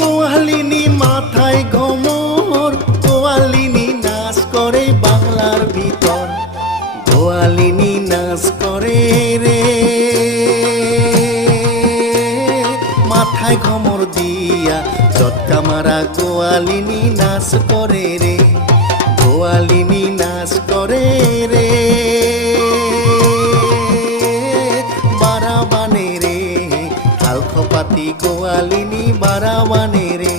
গোয়ালিনী মাথায় ঘোমর, গোয়ালিনী নাচ করে বাংলার ভিতর, গোয়ালিনী নাচ করে রে মাথায় ঘোমর দিয়া, চটকা মারা গোয়ালিনী নাচ করে রে, গোয়ালিনী নাচ করে রে বারাবানে রে, খালখপাতি গোয়ালিনী বারাবানে রে।